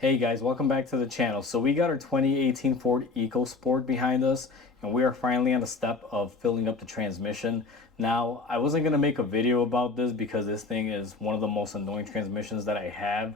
Hey guys, welcome back to the channel. So we got our 2018 Ford EcoSport behind us, and we are finally on the step of filling up the transmission. Now, I wasn't going to make a video about this because this thing is one of the most annoying transmissions that I have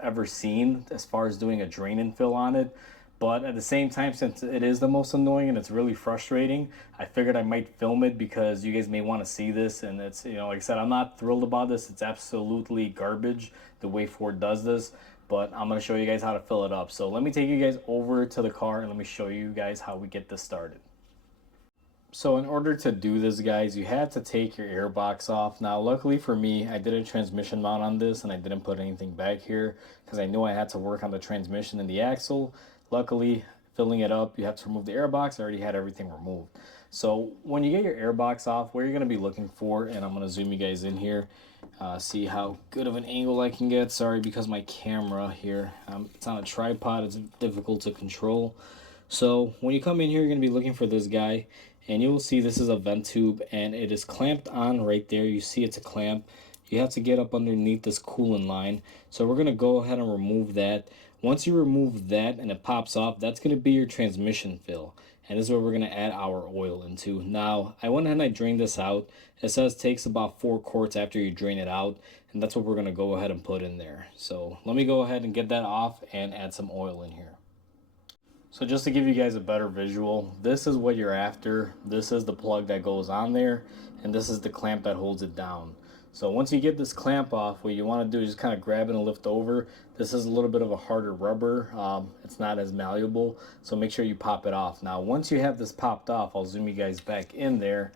ever seen as far as doing a drain and fill on it. But at the same time, since it is the most annoying and it's really frustrating, I figured I might film it because you guys may want to see this. And it's, like I said, I'm not thrilled about this. It's absolutely garbage the way Ford does this. But I'm going to show you guys how to fill it up. So let me take you guys over to the car and let me show you guys how we get this started. So in order to do this, guys, you have to take your air box off. Now, luckily for me, I did a transmission mount on this and I didn't put anything back here because I knew I had to work on the transmission and the axle. Luckily, filling it up, you have to remove the air box. I already had everything removed. So when you get your air box off, what you're going to be looking for, and I'm going to zoom you guys in here, see how good of an angle I can get. Sorry, because my camera here, it's on a tripod, it's difficult to control. So when you come in here, you're going to be looking for this guy, and you will see this is a vent tube, and it is clamped on right there. You see it's a clamp. You have to get up underneath this coolant line. So we're going to go ahead and remove that. Once you remove that and it pops off, that's going to be your transmission fill. And this is where we're going to add our oil into. Now, I went ahead and I drained this out. It says it takes about 4 quarts after you drain it out. And that's what we're going to go ahead and put in there. So let me go ahead and get that off and add some oil in here. So just to give you guys a better visual, this is what you're after. This is the plug that goes on there, and this is the clamp that holds it down. So once you get this clamp off, what you want to do is just kind of grab it and lift over. This is a little bit of a harder rubber. It's not as malleable, so make sure you pop it off. Now, once you have this popped off, I'll zoom you guys back in there,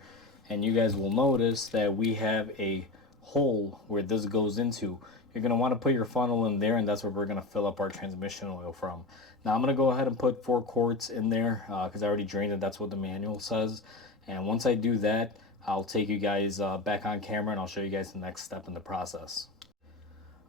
and you guys will notice that we have a hole where this goes into. You're going to want to put your funnel in there, and that's where we're going to fill up our transmission oil from. Now, I'm going to go ahead and put 4 quarts in there because I already drained it. That's what the manual says. And once I do that, I'll take you guys back on camera and I'll show you guys the next step in the process.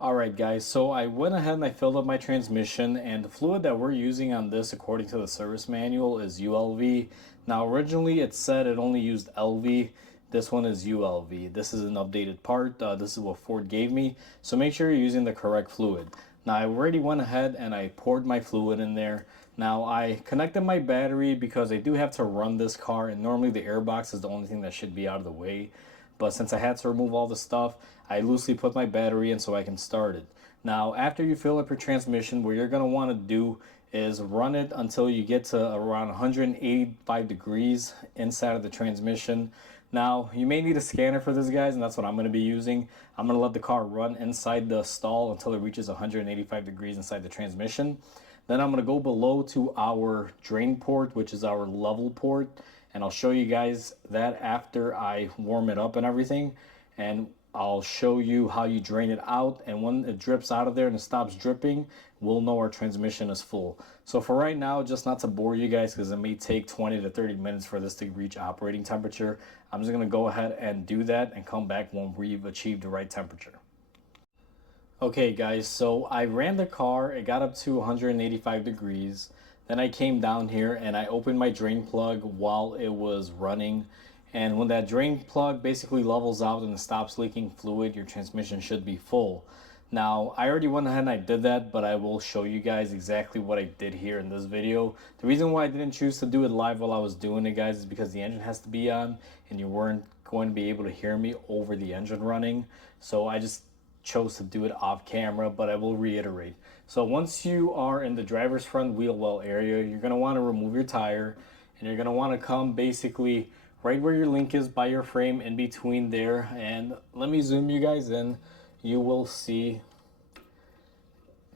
Alright guys, so I went ahead and I filled up my transmission, and the fluid that we're using on this according to the service manual is ULV. Now originally it said it only used LV. This one is ULV. This is an updated part. This is what Ford gave me. So make sure you're using the correct fluid. Now I already went ahead and I poured my fluid in there. Now I connected my battery because I do have to run this car, and normally the air box is the only thing that should be out of the way. But since I had to remove all the stuff, I loosely put my battery in so I can start it. Now after you fill up your transmission, what you're going to want to do is run it until you get to around 185 degrees inside of the transmission. Now, you may need a scanner for this, guys, and that's what I'm going to be using. I'm going to let the car run inside the stall until it reaches 185 degrees inside the transmission. Then I'm going to go below to our drain port, which is our level port, and I'll show you guys that after I warm it up and everything. And I'll show you how you drain it out, and when it drips out of there and it stops dripping, we'll know our transmission is full. So for right now, just not to bore you guys because it may take 20 to 30 minutes for this to reach operating temperature, I'm just going to go ahead and do that and come back when we've achieved the right temperature. Okay guys, so I ran the car, it got up to 185 degrees. Then I came down here and I opened my drain plug while it was running. And when that drain plug basically levels out and it stops leaking fluid, your transmission should be full. Now, I already went ahead and I did that, but I will show you guys exactly what I did here in this video. The reason why I didn't choose to do it live while I was doing it, guys, is because the engine has to be on and you weren't going to be able to hear me over the engine running. So I just chose to do it off camera, but I will reiterate. So once you are in the driver's front wheel well area, you're going to want to remove your tire, and you're going to want to come basically right where your link is by your frame, in between there. And let me zoom you guys in. You will see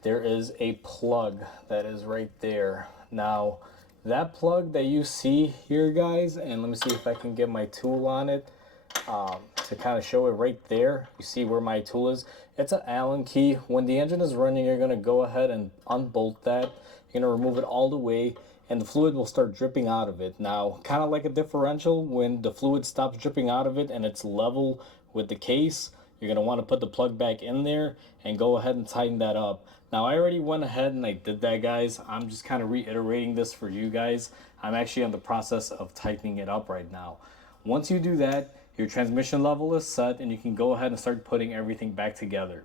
there is a plug that is right there. Now that plug that you see here, guys, and let me see if I can get my tool on it to kind of show it right there. You see where my tool is. It's an Allen key. When the engine is running, you're going to go ahead and unbolt that. You're going to remove it all the way, and the fluid will start dripping out of it. Now, kind of like a differential, when the fluid stops dripping out of it and it's level with the case, you're going to want to put the plug back in there and go ahead and tighten that up. Now, I already went ahead and I did that, guys. I'm just kind of reiterating this for you guys. I'm actually in the process of tightening it up right now. Once you do that, your transmission level is set and you can go ahead and start putting everything back together.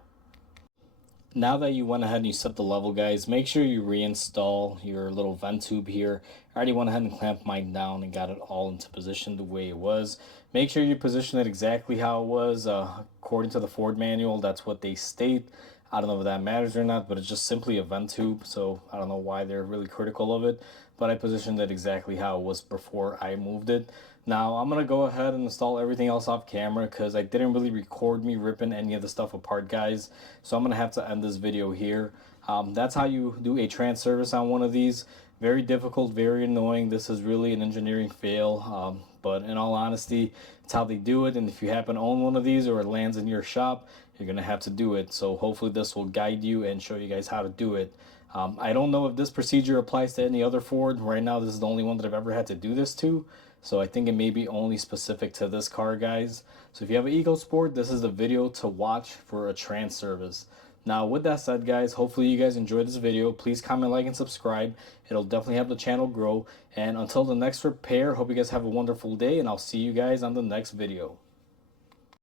Now that you went ahead and you set the level, guys, make sure you reinstall your little vent tube here. I already went ahead and clamped mine down and got it all into position the way it was. Make sure you position it exactly how it was, according to the Ford manual. That's what they state. I don't know if that matters or not, but it's just simply a vent tube, so I don't know why they're really critical of it, but I positioned it exactly how it was before I moved it. Now I'm gonna go ahead and install everything else off camera because I didn't really record me ripping any of the stuff apart, guys, so I'm gonna have to end this video here. That's how you do a trans service on one of these. Very difficult, very annoying. This is really an engineering fail, but in all honesty, it's how they do it, and if you happen to own one of these or it lands in your shop, you're gonna have to do it. So hopefully this will guide you and show you guys how to do it. I don't know if this procedure applies to any other Ford. Right now, this is the only one that I've ever had to do this to. So I think it may be only specific to this car, guys. So if you have an EcoSport, this is the video to watch for a trans service. Now, with that said, guys, hopefully you guys enjoyed this video. Please comment, like, and subscribe. It'll definitely help the channel grow. And until the next repair, hope you guys have a wonderful day, and I'll see you guys on the next video.